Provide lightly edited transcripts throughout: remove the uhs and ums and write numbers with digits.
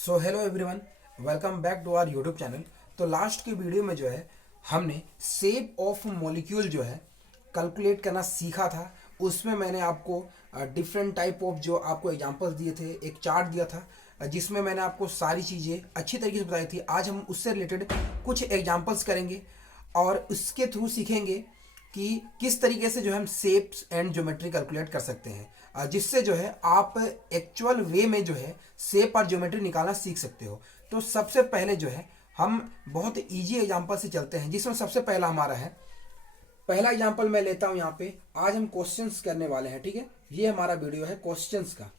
So hello everyone, welcome back to our YouTube channel. तो last की video में जो है हमने शेप ऑफ मॉलिक्यूल जो है कैलकुलेट करना सीखा था। उसमें मैंने आपको डिफरेंट टाइप ऑफ जो आपको एग्जांपल्स दिए थे, एक चार्ट दिया था जिसमें मैंने आपको सारी चीज़ें अच्छी तरीके से बताई थी। आज हम उससे रिलेटेड कुछ एग्जांपल्स करेंगे और उसके थ्रू सीखेंगे कि किस तरीके से जो है हम शेप्स एंड ज्योमेट्री कैलकुलेट कर सकते हैं, जिससे जो है आप एक्चुअल वे में जो है शेप और ज्योमेट्री निकालना सीख सकते हो। तो सबसे पहले जो है हम बहुत इजी एग्जांपल से चलते हैं, जिसमें सबसे पहला हमारा है, पहला एग्जांपल मैं लेता हूं यहाँ पे। आज हम क्वेश्चंस करने वाले हैं, ठीक है। ये हमारा वीडियो है क्वेश्चंस का।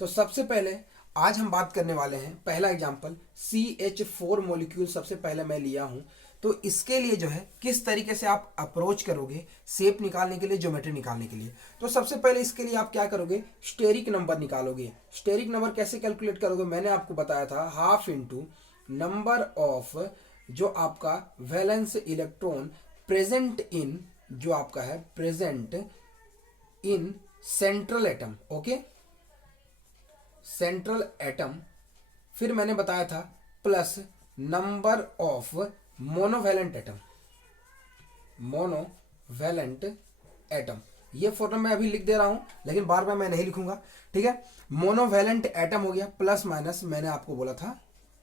तो सबसे पहले आज हम बात करने वाले हैं, पहला एग्जांपल CH4 मॉलिक्यूल सबसे पहले मैं लिया हूं। तो इसके लिए जो है किस तरीके से आप अप्रोच करोगे शेप निकालने के लिए, ज्योमेट्री निकालने के लिए। तो सबसे पहले इसके लिए आप क्या करोगे, स्टेरिक नंबर निकालोगे। स्टेरिक नंबर कैसे कैलकुलेट करोगे, मैंने आपको बताया था हाफ इंटू नंबर ऑफ जो आपका वैलेंस इलेक्ट्रॉन प्रेजेंट इन, जो आपका है present in central atom, okay, central atom. फिर मैंने बताया था plus number of monovalent atom, monovalent atom. ये फॉर्मूला मैं अभी लिख दे रहा हूं, लेकिन बार बार मैं नहीं लिखूंगा, ठीक है। मोनोवैलेंट एटम हो गया, प्लस माइनस मैंने आपको बोला था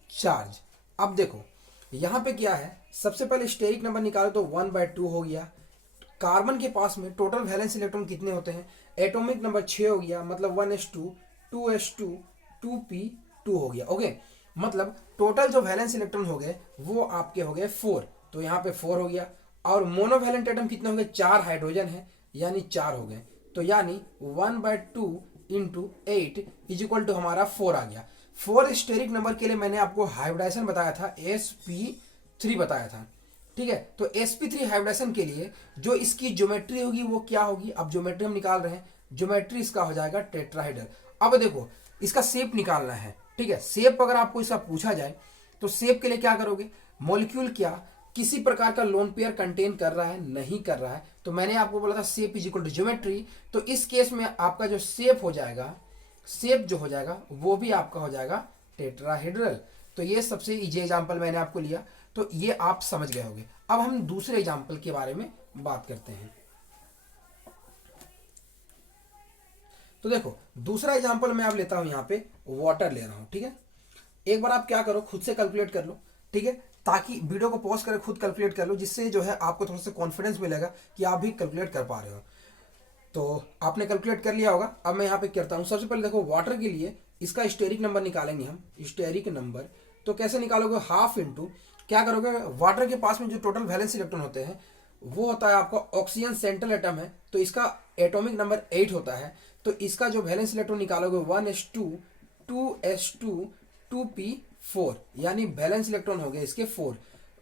चार्ज। अब देखो यहां पे क्या है, सबसे पहले स्टेरिक नंबर निकालो तो 1/2 हो गया। कार्बन के पास में टोटल वैलेंस इलेक्ट्रॉन कितने होते हैं, एटॉमिक नंबर 6 हो गया, मतलब 1s2 2s2 2p2 हो गया, ओके। मतलब टोटल जो वैलेंस इलेक्ट्रॉन हो गए वो आपके हो गए 4। तो यहाँ पे 4 हो गया। और मोनोवैलेंट एटम कितने हो गए, 4 हाइड्रोजन है, यानी 4 हो गए। तो यानी 1/2 इंटू 8 इज इक्वल टू हमारा 4 आ गया। 4 स्टेरिक नंबर के लिए मैंने आपको हाइब्रिडाइजेशन बताया था, sp3 बताया था, ठीक है। तो sp3 हाइब्रिडाइजेशन के लिए जो इसकी ज्योमेट्री होगी वो क्या होगी, अब ज्योमेट्री हम निकाल रहे हैं। ज्योमेट्री इसका हो जाएगा टेट्राहेड्रल। अब देखो इसका शेप निकालना है, ठीक है। शेप अगर आपको इसका पूछा जाए तो शेप के लिए क्या करोगे, मॉलिक्यूल क्या किसी प्रकार का लोन पेयर कंटेन कर रहा है, नहीं कर रहा है। तो मैंने आपको बोला था shape is equal to geometry. तो इस केस में आपका जो शेप हो जाएगा, शेप जो हो जाएगा वो भी आपका हो जाएगा टेट्राहेड्रल। तो ये सबसे इजी एग्जांपल मैंने आपको लिया, तो ये आप समझ गए होंगे। अब हम दूसरे एग्जांपल के बारे में बात करते हैं। तो देखो दूसरा एग्जांपल मैं आप लेता हूं, यहाँ पे वाटर ले रहा हूं, ठीक है। एक बार आप क्या करो, खुद से कैलकुलेट कर लो, ठीक है, ताकि वीडियो को पॉज करके खुद कैलकुलेट कर लो, जिससे जो है आपको थोड़ा सा कॉन्फिडेंस मिलेगा कि आप भी कैलकुलेट कर पा रहे हो। तो आपने कैलकुलेट कर लिया होगा। अब मैं यहाँ पे करता हूँ, सबसे पहले देखो वाटर के लिए इसका स्टेरिक नंबर निकालेंगे हम। स्टेरिक नंबर तो कैसे निकालोगे, हाफ इंटू क्या करोगे, वाटर के पास में जो टोटल वैलेंस इलेक्ट्रॉन होते हैं वो होता है आपका ऑक्सीजन सेंट्रल एटम है, तो इसका एटॉमिक नंबर 8 होता है। तो इसका जो वैलेंस इलेक्ट्रॉन निकालोगे 1s2 2s2 2p4, यानी वैलेंस इलेक्ट्रॉन हो गए इसके 4,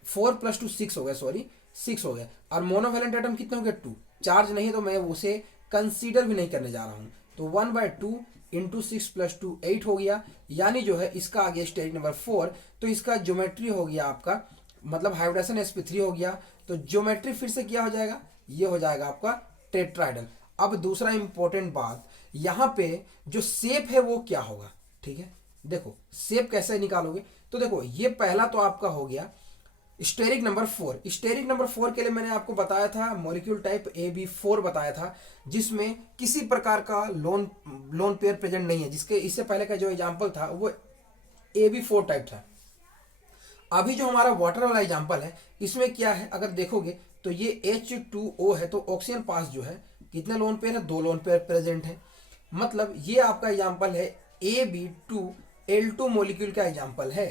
4 + 2 6 हो गए, सॉरी 6 हो गए। और मोनोवैलेंट एटम कितने हो गए, 2। चार्ज नहीं तो मैं उसे कंसीडर भी नहीं करने जा रहा हूं। तो 1/2 इंटू 6 + 2 8 हो गया, यानी जो है इसका आ गया स्टेरिक नंबर 4। तो इसका ज्योमेट्री हो गया आपका, मतलब हाइब्रिडाइजेशन sp3 हो गया। तो ज्योमेट्री फिर से क्या हो जाएगा, ये हो जाएगा आपका टेट्राहेड्रल। अब दूसरा इंपॉर्टेंट बात, यहां पे जो शेप है वो क्या होगा, ठीक है। देखो शेप कैसे निकालोगे, तो देखो ये पहला तो आपका हो गया स्टेरिक नंबर 4। स्टेरिक नंबर 4 के लिए मैंने आपको बताया था मॉलिक्यूल टाइप AB4 बताया था, जिसमें किसी प्रकार का लोन पेयर प्रेजेंट नहीं है। जिसके इससे पहले का जो एग्जांपल था वो AB4 टाइप था। अभी जो हमारा वाटर वाला एग्जांपल है, इसमें क्या है, अगर देखोगे तो ये H2O है, तो ऑक्सीजन पास जो है कितने लोन पेयर है, 2 लोन पेयर प्रेजेंट है। मतलब ये आपका एग्जांपल है AB2L2 मॉलिक्यूल का एग्जांपल है,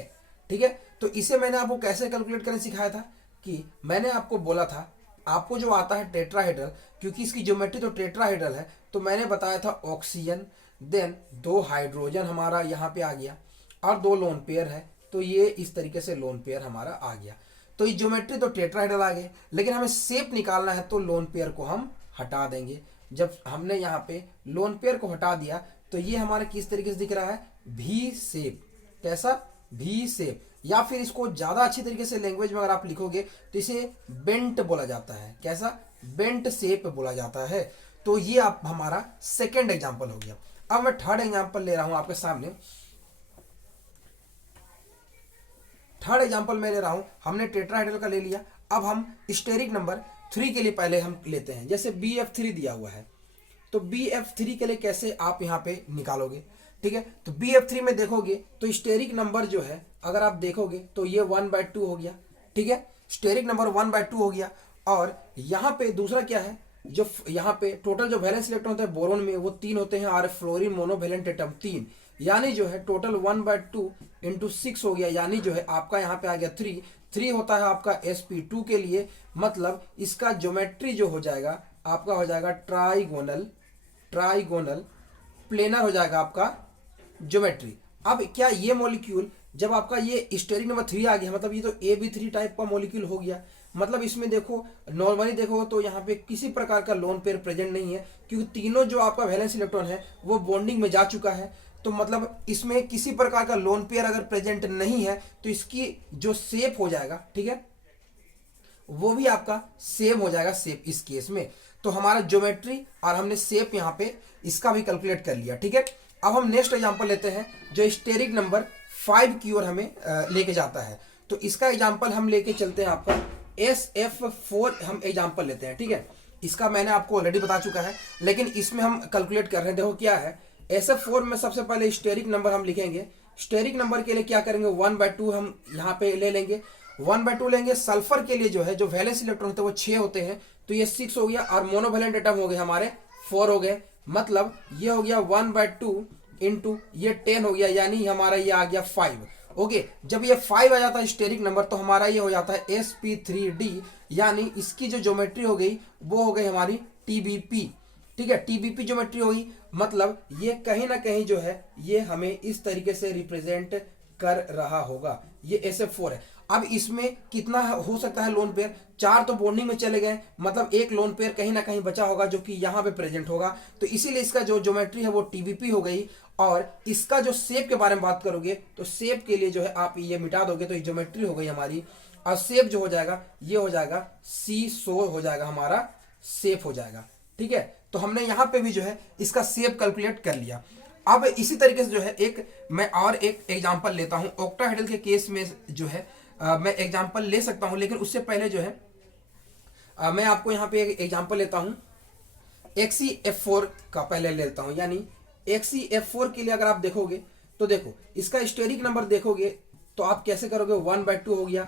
ठीक है। तो इसे मैंने आपको कैसे कैलकुलेट करना सिखाया था, कि मैंने आपको बोला था आपको जो आता है टेट्राहेड्रल, क्योंकि इसकी ज्योमेट्री तो टेट्राहेड्रल है, तो मैंने बताया था ऑक्सीजन, देन 2 हाइड्रोजन हमारा यहाँ पे आ गया, और 2 लोन पेयर है। तो ये इस तरीके से लोन पेयर हमारा आ गया। तो ये ज्योमेट्री तो टेट्राहेड्रल आ गए, लेकिन हमें शेप निकालना है तो लोन पेयर को हम हटा देंगे। जब हमने यहाँ पे लोन पेयर को हटा दिया तो ये हमारा किस तरीके से दिख रहा है, भी शेप। कैसा, भी शेप। या फिर इसको ज्यादा अच्छी तरीके से लैंग्वेज में अगर आप लिखोगे तो इसे बेंट बोला जाता है। कैसा, बेंट शेप बोला जाता है। तो ये आप हमारा सेकेंड एग्जाम्पल हो गया। अब मैं थर्ड एग्जाम्पल ले रहा हूं आपके सामने। थर्ड एग्जांपल मैं ले रहा हूं, हमने टेट्राहेड्रल का ले लिया। अब हम स्टेरिक नंबर 3 के लिए पहले हम लेते हैं। जैसे BF3 दिया हुआ है, तो BF3 के लिए कैसे आप यहाँ पे निकालोगे, ठीक है। तो BF3 में देखोगे तो स्टेरिक नंबर जो है अगर आप देखोगे तो ये 1/2 हो गया, ठीक है। स्टेरिक नंबर 1/2 हो गया। और यहाँ पे दूसरा क्या है, जो यहाँ पे टोटल जो वैलेंस इलेक्ट्रॉन होता है बोरोन में वो 3 होते हैं, और फ्लोरीन मोनोवैलेंट एटम 3, यानी जो है टोटल 1/2 इंटू 6 हो गया, यानी जो है आपका यहाँ पे आ गया 3 होता है आपका sp2 के लिए। मतलब इसका ज्योमेट्री जो हो जाएगा आपका हो जाएगा ट्राइगोनल प्लेनर हो जाएगा आपका ज्योमेट्री। अब क्या ये मॉलिक्यूल जब आपका ये स्टेरिक नंबर 3 आ गया, मतलब ये तो AB3 टाइप का मॉलिक्यूल हो गया। मतलब इसमें देखो नॉर्मली देखो तो यहाँ पे किसी प्रकार का लोन पेयर प्रेजेंट नहीं है, क्योंकि तीनों जो आपका वैलेंस इलेक्ट्रॉन है वो बॉन्डिंग में जा चुका है। तो मतलब इसमें किसी प्रकार का लोन पेयर अगर प्रेजेंट नहीं है तो इसकी जो शेप हो जाएगा, ठीक है, वो भी आपका सेम हो जाएगा शेप इस केस में। तो हमारा ज्योमेट्री और हमने शेप यहाँ पे इसका भी कैलकुलेट कर लिया, ठीक है। अब हम नेक्स्ट एग्जांपल लेते हैं जो स्टेरिक नंबर 5 की ओर हमें लेके जाता है। तो इसका एग्जांपल हम लेके चलते हैं आपका SF4 हम एग्जांपल लेते हैं, ठीक है। इसका मैंने आपको ऑलरेडी बता चुका है, लेकिन इसमें हम कैलकुलेट कर रहे हैं। देखो क्या है, SF4 में सबसे पहले स्टेरिक नंबर हम लिखेंगे। स्टेरिक नंबर के लिए क्या करेंगे, 1/2 हम यहाँ पे ले लेंगे, 1/2 लेंगे। सल्फर के लिए जो है जो वैलेंस इलेक्ट्रॉन होते हैं वो 6 होते हैं, तो ये 6 हो गया, और मोनोवैलेंट एटम हो गए हमारे 4 हो गए। मतलब ये हो गया 1/2 इंटू ये 10 हो गया, यानी हमारा ये आ गया 5। ओके, जब ये 5 आ जाता है स्टेरिक नंबर तो हमारा ये हो जाता है sp3d, यानी इसकी जो ज्योमेट्री हो गई वो हो गई हमारी TBP, ठीक है। TBP ज्योमेट्री होगी। मतलब ये कहीं ना कहीं जो है ये हमें इस तरीके से रिप्रेजेंट कर रहा होगा। ये SF4 है। अब इसमें कितना हो सकता है लोन पेयर, 4 तो बॉन्डिंग में चले गए, मतलब एक लोन पेयर कहीं ना कहीं बचा होगा जो कि यहाँ पे प्रेजेंट होगा। तो इसीलिए इसका जो ज्योमेट्री है वो TBP हो गई। और इसका जो शेप के बारे में बात करोगे तो शेप के लिए जो है आप ये मिटा दोगे तो ये ज्योमेट्री हो गई हमारी, और शेप जो हो जाएगा ये हो जाएगा C-SO हो जाएगा, हमारा शेप हो जाएगा, ठीक है। तो हमने यहाँ पे भी जो है इसका शेप कैलकुलेट कर लिया। अब इसी तरीके से जो है मैं और एक एग्जांपल लेता हूँ। ऑक्टाहेड्रल के केस में जो है मैं एग्जांपल ले सकता हूँ, लेकिन उससे पहले जो है मैं आपको यहाँ पे एक एग्जांपल लेता हूँ XeF4 का पहले लेता हूँ। यानी XeF4 के लिए अगर आप देखोगे तो देखो इसका स्टेरिक नंबर देखोगे तो आप कैसे करोगे, 1/2 हो गया।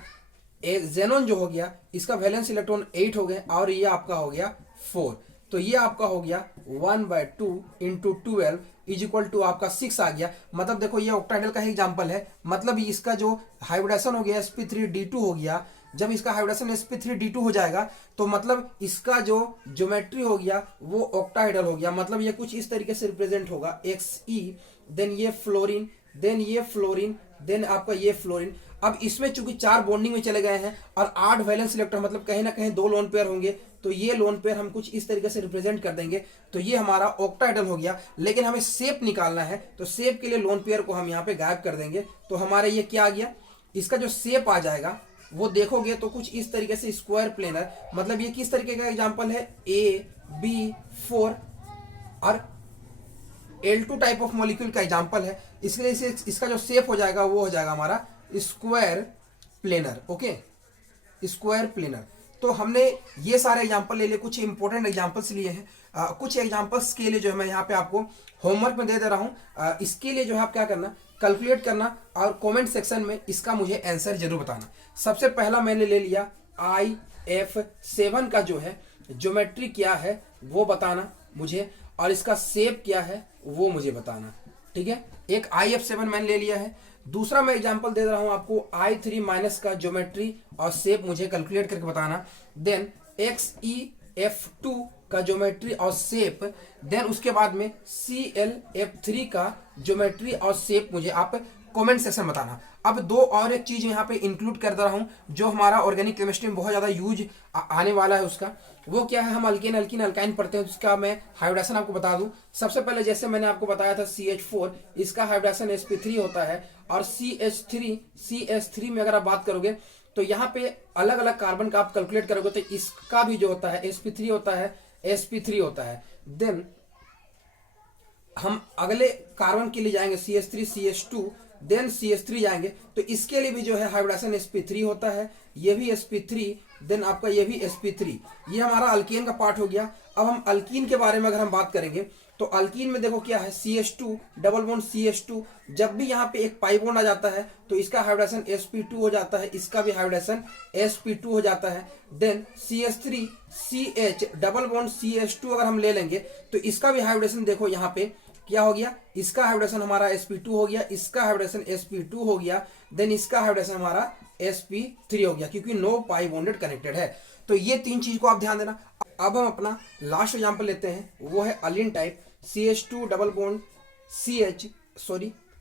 जेनोन जो हो गया इसका वैलेंस इलेक्ट्रॉन 8 हो गए, और ये आपका हो गया 4। तो ये आपका हो गया 1/2 इंटू 12 इज इक्वल टू आपका 6 आ गया। मतलब देखो ये ऑक्टाहेड्रल का ही एग्जांपल है। मतलब इसका जो हाइब्रिडेशन हो गया sp3d2 हो गया। जब इसका हाइब्रिडेशन sp3d2 हो जाएगा तो मतलब इसका जो ज्योमेट्री हो गया वो ऑक्टाहेड्रल हो गया। मतलब ये कुछ इस तरीके से रिप्रेजेंट होगा, Xe, देन ये फ्लोरीन, देन ये फ्लोरीन, देन आपका ये फ्लोरीन। अब इसमें चूंकि 4 बॉन्डिंग में चले गए हैं और 8 वैलेंस इलेक्ट्रॉन, मतलब कहीं ना कहीं 2 लोन पेयर होंगे, तो ये लोन पेयर हम कुछ इस तरीके से रिप्रेजेंट कर देंगे। तो ये हमारा ऑक्टाहेड्रल हो गया। लेकिन हमें शेप निकालना है, तो शेप के लिए लोन पेयर को हम यहाँ पे गायब कर देंगे। तो हमारे ये क्या आ गया, इसका जो शेप आ जाएगा वो देखोगे तो कुछ इस तरीके से स्क्वायर प्लेनर। मतलब ये किस तरीके का एग्जाम्पल है, AB4 और L2 टाइप ऑफ मॉलिक्यूल का एग्जाम्पल है। इसलिए इसका जो शेप हो जाएगा वो हो जाएगा हमारा square planar. Okay, square planar. तो हमने ये सारे एग्जांपल ले लिए, कुछ इंपॉर्टेंट एग्जांपल्स लिए हैं। कुछ एग्जांपल्स के लिए जो है मैं यहाँ पे आपको होमवर्क में दे दे रहा हूँ। इसके लिए जो है आप क्या करना, कैलकुलेट करना और कमेंट सेक्शन में इसका मुझे आंसर जरूर बताना। सबसे पहला मैंने ले लिया IF7 का जो है ज्योमेट्री क्या है वो बताना मुझे, और इसका शेप क्या है वो मुझे बताना, ठीक है। एक IF7 मैंने ले लिया है। दूसरा मैं एग्जांपल दे रहा हूं आपको I3- का ज्योमेट्री और शेप मुझे कैलकुलेट करके बताना। देन XeF2 का ज्योमेट्री और शेप। देन उसके बाद में ClF3 का ज्योमेट्री और शेप मुझे आप कमेंट सेक्शन बताना। अब दो और एक चीज यहाँ पे इंक्लूड कर दे रहा हूँ जो हमारा ऑर्गेनिक केमिस्ट्री में बहुत ज्यादा यूज आने वाला है। उसका वो क्या है, हम अल्केन अल्कीन अल्काइन पढ़ते हैं, उसका मैं हाइब्रिडेशन आपको बता दूं। सबसे पहले जैसे मैंने आपको बताया था CH4, इसका हाइब्रिडेशन sp3 होता है, और CH3 में अगर आप बात करोगे तो यहाँ पे अलग अलग कार्बन का आप कैलकुलेट करोगे तो इसका भी जो होता है sp3 होता है, sp3 होता है। देन हम अगले कार्बन के लिए जाएंगे CH3 CH2, देन CH3 जाएंगे तो इसके लिए भी जो है हाइब्रिडाइजेशन sp3 होता है, ये भी sp3, देन आपका ये भी sp3। ये हमारा अल्केन का पार्ट हो गया। अब हम अल्कीन के बारे में अगर हम बात करेंगे तो अल्कीन में देखो क्या है, CH2 डबल बॉन्ड CH2, जब भी यहाँ पे एक पाई बॉन्ड आ जाता है तो इसका हाइब्रिडाइजेशन sp2 हो जाता है, इसका भी हाइब्रिडाइजेशन sp2 हो जाता है। Then CH3 CH double bond CH2 अगर हम ले लेंगे तो इसका भी हाइब्रिडेशन देखो यहाँ पे क्या हो गया, इसका हाइब्रिडेशन हमारा sp2 हो गया, इसका हाइब्रिडेशन sp2 हो गया, देन इसका हाइब्रिडेशन हमारा sp3 हो गया, क्योंकि नो पाई बॉन्डेड कनेक्टेड है। तो ये तीन चीज को आप ध्यान देना। अब हम अपना लास्ट एग्जांपल लेते हैं, वो है allene type, CH2 double bond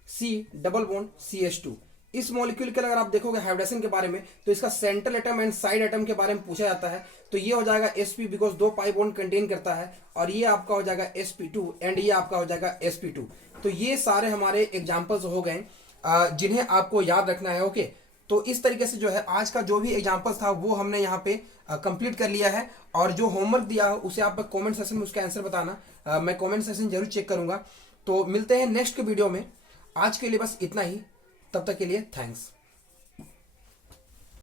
C double bond CH2। इस मॉलिक्यूल के अगर आप देखोगे हाइब्रिडेशन के बारे में तो इसका central atom and side atom के बारे में पूछा जाता है। तो ये हो जाएगा sp because 2 pi bond contain करता है, और ये आपका हो जाएगा sp2 एंड ये आपका हो जाएगा sp2। तो ये सारे हमारे एग्जाम्पल्स हो गए जिन्हें आपको याद रखना है। ओके, तो इस तरीके से जो है आज का जो भी एग्जाम्पल्स था वो हमने यहाँ पे कंप्लीट कर लिया है। और जो होमवर्क दिया है उसे आप कमेंट सेक्शन में उसका आंसर बताना, मैं कमेंट सेक्शन जरूर चेक करूंगा। तो मिलते हैं नेक्स्ट के वीडियो में, आज के लिए बस इतना ही, तब तक के लिए थैंक्स।